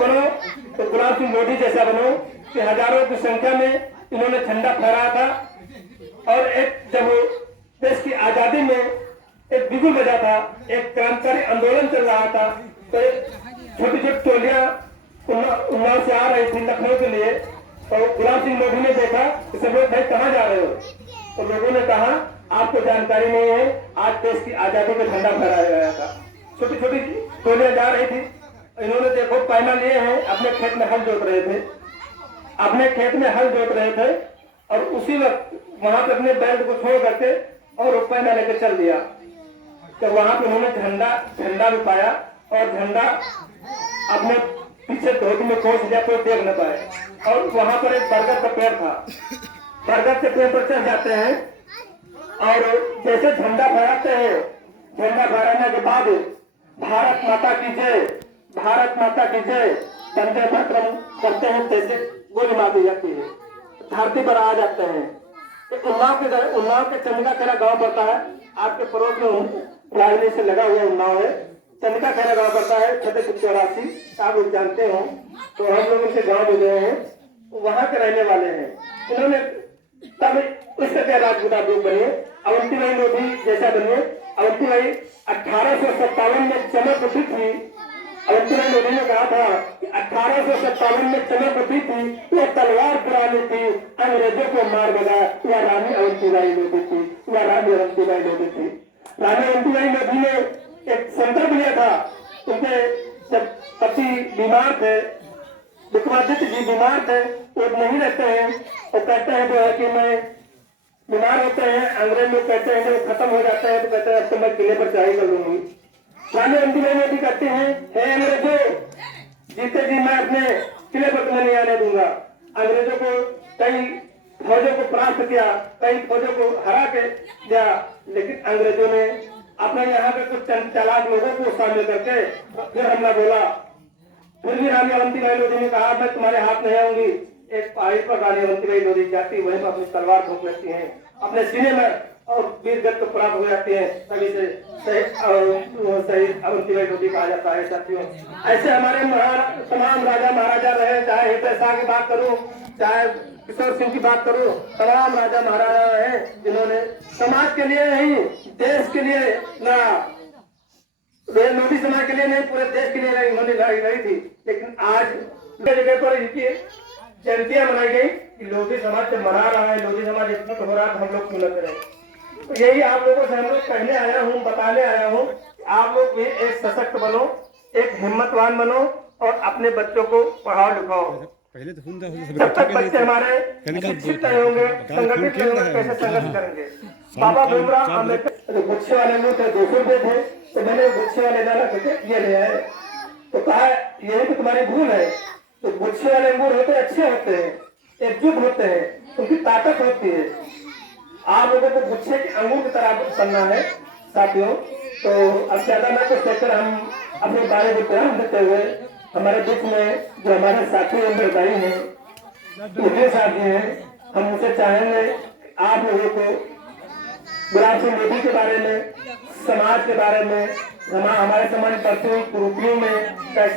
बनो तो गुलाब सिंह लोधी जैसा बनो कि हजारों की संख्या में इन्होंने झंडा फहराया था। और एक जब देश की आजादी में एक बिगुल बजा था, एक क्रांतिकारी आंदोलन चल रहा था, तो छोटी छोटी टोलियां उन्नाव से आ रही थी लखनऊ के लिए। तो गुलाब सिंह लोधी ने देखा कि सब लोग भाई कहाँ जा रहे हो, तो लोगों ने कहा आपको जानकारी नहीं है, आज देश की आजादी का झंडा फहराया गया था। छोटी छोटी टोलियां जा रही थी, इन्होंने देखो पैना लिए हैं, अपने खेत में हल जोत रहे थे, अपने खेत में हल जोत रहे थे, और उसी वक्त वहां पे अपने बैल को छोड़ करके और वो पैना लेके चल दिया। तो वहां पे उन्होंने झंडा भी पाया, और झंडा अपने पीछे धोती में पहुंच गया, कोई देख न पाए। और वहां पर एक बरगद का पेड़ था, बरगद के पेड़ पर चढ़ जाते हैं, और जैसे झंडा फहराते हैं, झंडा फहराने के बाद भारत माता की जय, भारत माता की जय, वंदे मातरम करते हैं, जैसे गोली मार दी जाती है, धरती पर आ जाते हैं। उन्नाव के चंदिका खेरा गांव पड़ता है, आपके पड़ोस में राजनीति से लगा हुआ उन्नाव है, चंदिका खेरा गांव पड़ता है, 8684, आप लोग जानते हो। तो हम लोग उनके गांव में गए हैं, वहां के रहने वाले हैं। इन्होंने तब इस तरह राजपूत आप लोग बने, अवंतीबाई लोधी जैसा बने। अवंतीबाई 1857 में चमक उठी थी। अवंतीबाई लोधी ने कहा था कि 1857 में चमक उठी थी, वो तलवार पुरानी थी, अंग्रेजों को मार भगाया, वह रानी अवंतीबाई लोधी थी, वह रानी अवंतीबाई लोधी थी। रानी अवंतीबाई लोधी ने एक संकल्प लिया था, उनके जब पति बीमार थे, विक्रमादित्य जी बीमार थे, वो नहीं रहते हैं, वो कहते हैं जो है कि मैं बीमार होते हैं, अंग्रेज लोग कहते हैं कि खत्म हो जाते हैं, तो कहते हैं अब तो मैं किले पर चढ़ाई कर लूंगी। रानी अवंतीबाई लोधी कहते हैं, हे अंग्रेजों, जीते जी मैं अपने किले पर तुम्हें नहीं आने दूंगा। अंग्रेजों को कई फौजों को परास्त किया, कई फौजों को हरा के दिया, लेकिन अंग्रेजों ने अपने यहाँ के कुछ चालाक लोगों को शामिल करके फिर हमला बोला। फिर भी रानी अवंतीबाई लोधी ने कहा मैं तुम्हारे हाथ नहीं आऊंगी। एक पहाड़ी पर रानी अवंतीबाई लोधी जाती, वहीं पर अपनी तलवार ठोक लेती हैं अपने सीने में, और वीर गति को प्राप्त हो जाती है, तभी से शहीद अवंतीबाई लोधी कहा जाता है। साथियों, ऐसे हमारे तमाम राजा महाराजा रहे, चाहे हितेश शाह की बात करूं, चाहे किशोर सिंह की बात करूं, तमाम राजा महाराजा हैं जिन्होंने समाज के लिए नहीं, देश के लिए लड़ा। लोधी समाज के लिए नहीं, पूरे देश के लिए इन्होंने लड़ाई लड़ी थी। लेकिन आज जगह पर इनकी जयंतियां मनाई गई कि लोधी समाज से मना रहा है, लोधी समाज इतना हो रहा है, हम लोग क्यों न करें। तो यही आप लोगों से हम लोग कहने आया हूँ, बताने आया हूँ कि आप लोग भी एक सशक्त बनो, एक हिम्मतवान बनो, और अपने बच्चों को पढ़ाओ लिखाओ। जब तक बच्चे हमारे शिक्षित नहीं होंगे, संगठित नहीं होंगे, कैसे संघर्ष करेंगे। बाबा भीमराव अम्बेडकर गुच्छे वाले लोग थे, 200 रुपए थे, तो मैंने गुच्छे वाले दाना ये ले आए, तो कहा यही तो तुम्हारी भूल है। तो गुच्छे वाले अंगूर होते अच्छे होते हैं, एकजुट होते हैं, उनकी ताकत होती है। आप लोगों को गुच्छे के अंगूर की तरह करना है साथियों। तो अब ज्यादा ना कुछ कहकर हम अपने बारे में ध्यान देते हुए हमारे बीच में जो हमारे साथी अंदर भाई हैं, उनके साथी हैं, हम उनसे चाहेंगे आप लोगों को गुलाब सिंह लोधी के बारे में, समाज के बारे में, हमारे समाज पढ़ती हुई कुरूपियों में कैसे